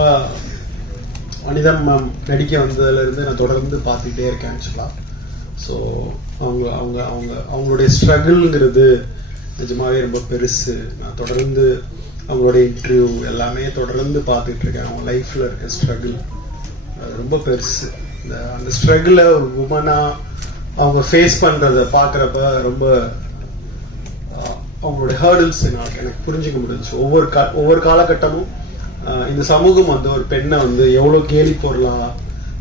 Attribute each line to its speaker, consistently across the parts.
Speaker 1: ஆக்சுவலாக அனிதம் மேம் நடிக்க வந்ததுலேருந்து நான் தொடர்ந்து பார்த்துக்கிட்டே இருக்கேன் ஆக்சுவலாக ஸோ அவங்க அவங்க அவங்க அவங்களுடைய ஸ்ட்ரகிள்ங்கிறது நிஜமாவே ரொம்ப பெருசு. நான் தொடர்ந்து அவங்களுடைய இன்டர்வியூ எல்லாமே தொடர்ந்து பார்த்துட்டு இருக்கேன். அவங்க லைஃப்பில் இருக்க ஸ்ட்ரகிள் அது ரொம்ப பெருசு. இந்த அந்த ஸ்ட்ரகிளை ஒரு உமனாக அவங்க ஃபேஸ் பண்ணுறத பார்க்குறப்ப ரொம்ப அவங்களுடைய ஹேர்டில்ஸ் என்னால் எனக்கு புரிஞ்சுக்க முடிஞ்சு ஒவ்வொரு கா ஒவ்வொரு காலகட்டமும் இந்த சமூகம் வந்து ஒரு பெண்ணை வந்து எவ்வளோ கேலி பொருளா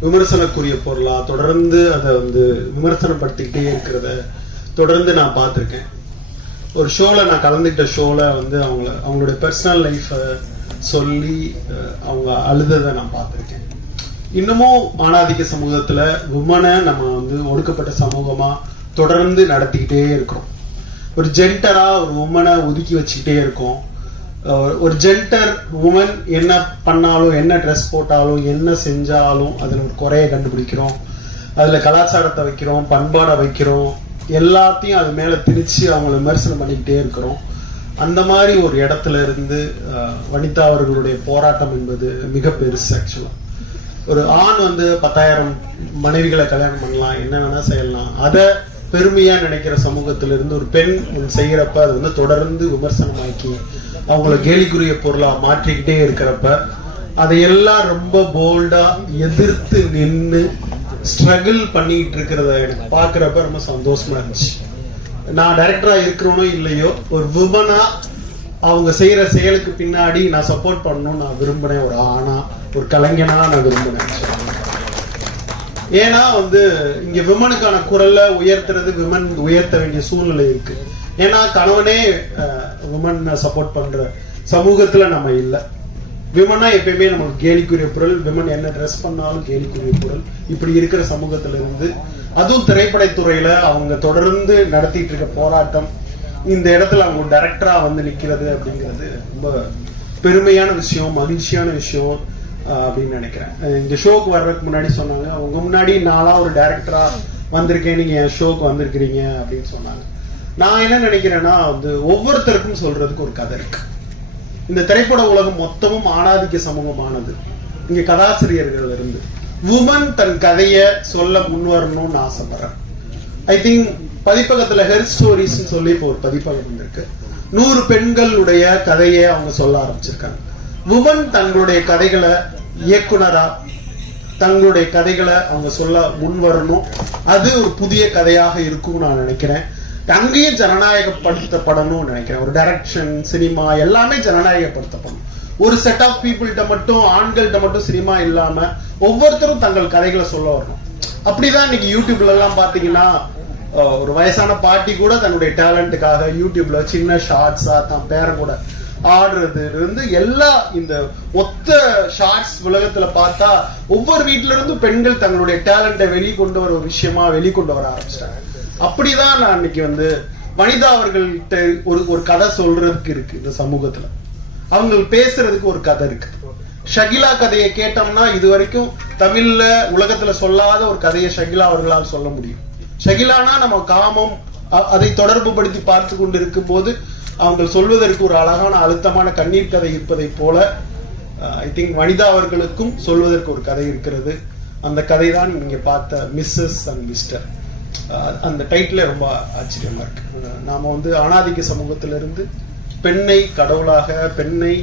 Speaker 1: விமர்சனக்குரிய பொருளா தொடர்ந்து அதை வந்து விமர்சனப்படுத்திக்கிட்டே இருக்கிறத தொடர்ந்து நான் பார்த்துருக்கேன். ஒரு ஷோவில் நான் கலந்துக்கிட்ட ஷோவில் வந்து அவங்கள அவங்களுடைய பர்சனல் லைஃப்பை சொல்லி அவங்க அழுததை நான் பார்த்துருக்கேன். இன்னமும் ஆணாதிக்க சமூகத்தில் உமனை நம்ம வந்து ஒடுக்கப்பட்ட சமூகமாக தொடர்ந்து நடத்திக்கிட்டே இருக்கிறோம். ஒரு ஜென்டராக ஒரு உமனை ஒதுக்கி வச்சுக்கிட்டே இருக்கோம். ஒரு ஜென்டர் உமன் என்ன பண்ணாலும் என்ன ட்ரெஸ் போட்டாலும் என்ன செஞ்சாலும் அதில் ஒரு குறையை கண்டுபிடிக்கிறோம். அதில் கலாச்சாரத்தை வைக்கிறோம் பண்பாடை வைக்கிறோம். எல்லாத்தையும் அது மேலே திரித்து அவங்கள விமர்சனம் பண்ணிக்கிட்டே இருக்கிறோம். அந்த மாதிரி ஒரு இடத்துல இருந்து வனிதா அவர்களுடைய போராட்டம் என்பது மிக பெருசு ஆக்சுவலாக ஒரு ஆண் வந்து பத்தாயிரம் மனைவிகளை கல்யாணம் பண்ணலாம் என்ன வேணால் செய்யலாம். அதை பெருமையா நினைக்கிற சமூகத்துல இருந்து ஒரு பெண் செய்யறப்ப அது வந்து தொடர்ந்து விமர்சனமாக்கி அவங்கள கேலிக்குரிய பொருளா மாற்றிக்கிட்டே இருக்கிறப்ப அதையெல்லாம் ரொம்ப போல்டா எதிர்த்து நின்று ஸ்ட்ரகிள் பண்ணிக்கிட்டு இருக்கிறத எனக்கு பாக்குறப்ப ரொம்ப சந்தோஷமா இருந்துச்சு. நான் டைரக்டரா இருக்கிறோனோ இல்லையோ ஒரு விமனா அவங்க செய்யற செயலுக்கு பின்னாடி நான் சப்போர்ட் பண்ணணும்னு நான் விரும்பினேன் ஒரு ஆணா ஒரு கலைஞனா நான் விரும்பினேன். ஏன்னா வந்து இங்க விமனுக்கான குரலை உயர்த்துறது விமன் உயர்த்த வேண்டிய சூழ்நிலை இருக்கு. ஏன்னா கணவனே விமன் சப்போர்ட் பண்ற சமூகத்துல நம்ம இல்லை. விமனா எப்பயுமே நமக்கு கேலிக்குரிய பொருள் விமன் என்ன ட்ரெஸ் பண்ணாலும் கேலிக்குரிய பொருள் இப்படி இருக்கிற சமூகத்துல இருந்து அதுவும் திரைப்படத்துறையில அவங்க தொடர்ந்து நடத்திட்டு இருக்க போராட்டம் இந்த இடத்துல அவங்க டைரக்டரா வந்து நிக்கிறது அப்படிங்கிறது ரொம்ப பெருமையான விஷயம் மகிழ்ச்சியான விஷயம். அப்படின்னு நினைக்கிறேன். இந்த ஷோக்கு வர்றதுக்கு முன்னாடி சொன்னாங்க. உங்க முன்னாடி நாளா ஒரு டேரக்டரா வந்திருக்கேன். நீங்க என் ஷோக்கு வந்திருக்கிறீங்க அப்படின்னு சொன்னாங்க. நான் என்ன நினைக்கிறேன்னா வந்து ஒவ்வொருத்தருக்கும் சொல்றதுக்கு ஒரு கதை இருக்கு. இந்த திரைப்பட உலகம் மொத்தமும் ஆணாதிக்க சமூகமானது. இங்க கதாசிரியர்கள் இருந்து. உமன் தன் கதையை சொல்ல முன்வரணும்னு ஆசைப்படுறேன். ஐ திங்க் பதிப்பகத்துல ஹெர் ஸ்டோரிஸ் சொல்லி இப்போ ஒரு பதிப்பகம் இருக்கு நூறு பெண்களுடைய கதையை அவங்க சொல்ல ஆரம்பிச்சிருக்காங்க. உமன் தங்களுடைய கதைகளை இயக்குனராக தங்களுடைய கதைகளை அவங்க சொல்ல முன் வரணும். அது ஒரு புதிய கதையாக இருக்கும் நான் நினைக்கிறேன். அங்கேயும் ஜனநாயகப்படுத்தப்படணும்னு நினைக்கிறேன். ஒரு டைரக்ஷன் சினிமா எல்லாமே ஜனநாயகப்படுத்தப்படணும். ஒரு செட் ஆஃப் பீப்புள்கிட்ட மட்டும் ஆண்கள்கிட்ட மட்டும் சினிமா இல்லாம ஒவ்வொருத்தரும் தங்கள் கதைகளை சொல்ல வரணும். அப்படிதான் இன்னைக்கு யூடியூப்ல எல்லாம் பாத்தீங்கன்னா ஒரு வயசான பாட்டி கூட தன்னுடைய டேலண்ட்டுக்காக யூடியூப்ல சின்ன ஷார்ட்ஸா தான் பேரை கூட ஆடுறது இருந்து எல்லா இந்த ஒத்த ஷார்ட்ஸ் உலகத்துல பார்த்தா ஒவ்வொரு வீட்டுல இருந்து பெண்கள் தங்களுடைய டேலண்ட்டை வெளிக்கொண்டு வர ஒரு விஷயமா வெளிக்கொண்டு வர ஆரம்பிச்சிட்டாங்க. அப்படிதான் நான் அன்னைக்கு வந்து வனிதா அவர்கள்ட்ட ஒரு ஒரு கதை சொல்றதுக்கு இருக்கு இந்த சமூகத்துல. அவங்க பேசுறதுக்கு ஒரு கதை இருக்கு. ஷகிலா கதையை கேட்டோம்னா இது வரைக்கும் தமிழ்ல உலகத்துல சொல்லாத ஒரு கதையை ஷகிலா அவர்களால் சொல்ல முடியும். ஷகிலானா நம்ம காமம் அதை தொடர்பு படுத்தி பார்த்து கொண்டு இருக்கும் போது அவங்க சொல்வதற்கு ஒரு அழகான அழுத்தமான கண்ணீர் கதை இருப்பதை போல ஐ திங்க் வனிதா அவர்களுக்கும் சொல்வதற்கு ஒரு கதை இருக்கிறது. அந்த கதை தான் நீங்க பார்த்த மிஸ்ஸஸ் அண்ட் மிஸ்டர் அந்த டைட்டில் ரொம்ப ஆச்சரியமா இருக்கு. நாம் நாம வந்து ஆணாதிக்க சமூகத்திலிருந்து பெண்ணை கடவுளாக பெண்ணை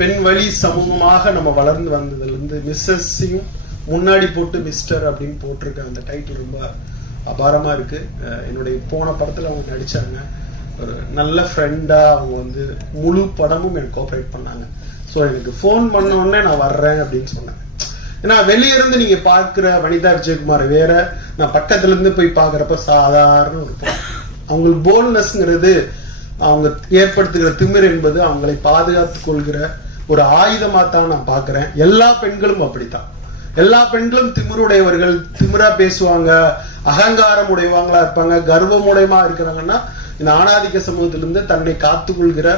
Speaker 1: பெண் வழி சமூகமாக நம்ம வளர்ந்து வந்ததுலேருந்து மிஸ்ஸஸையும் முன்னாடி போட்டு மிஸ்டர் அப்படின்னு போட்டிருக்க அந்த டைட்டில் ரொம்ப அபாரமாக இருக்குது என்னுடைய போன படத்தில் அவங்க நடித்தாங்க ஒரு நல்ல ஃப்ரெண்டா அவங்க வந்து முழு படமும் எனக்கு கோஆப்ரேட் பண்ணாங்க. ஸோ எனக்கு ஃபோன் பண்ண உடனே நான் வர்றேன் அப்படின்னு சொன்னேன். ஏன்னா வெளியிருந்து நீங்க பாக்குற வனிதா விஜயகுமார் வேற நான் பக்கத்துல இருந்து போய் பாக்குறப்ப சாதாரண ஒரு அவங்களுக்கு போல்னஸ்ங்கிறது அவங்க ஏற்படுத்துகிற திமிர் என்பது அவங்களை பாதுகாத்து கொள்கிற ஒரு ஆயுதமா தான் நான் பாக்குறேன் எல்லா பெண்களும் அப்படித்தான். எல்லா பெண்களும் திமிருடையவர்கள் திமிரா பேசுவாங்க அகங்காரம் உடையவங்களா இருப்பாங்க கர்வம் உடையமா இருக்கிறாங்கன்னா இந்த ஆணாதிக்க சமூகத்திலிருந்து தன்னை காத்துக்கொள்கிற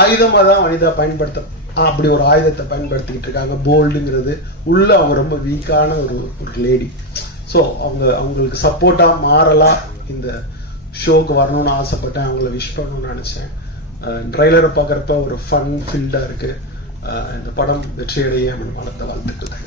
Speaker 1: ஆயுதமாக தான் வனிதா பயன்படுத்த அப்படி ஒரு ஆயுதத்தை பயன்படுத்திக்கிட்டு இருக்காங்க. போல்டுங்கிறது உள்ள அவங்க ரொம்ப வீக்கான ஒரு ஒரு லேடி ஸோ அவங்க அவங்களுக்கு சப்போர்ட்டாக மாறலாம் இந்த ஷோக்கு வரணும்னு ஆசைப்பட்டேன். அவங்கள விஷ் பண்ணணும்னு நினச்சேன். ட்ரைலரை பார்க்குறப்ப ஒரு ஃபன் ஃபீல்டாக இருக்குது இந்த படம் வெற்றியடைய மனமார்ந்த வாழ்த்துக்கள். தேங்க்யூ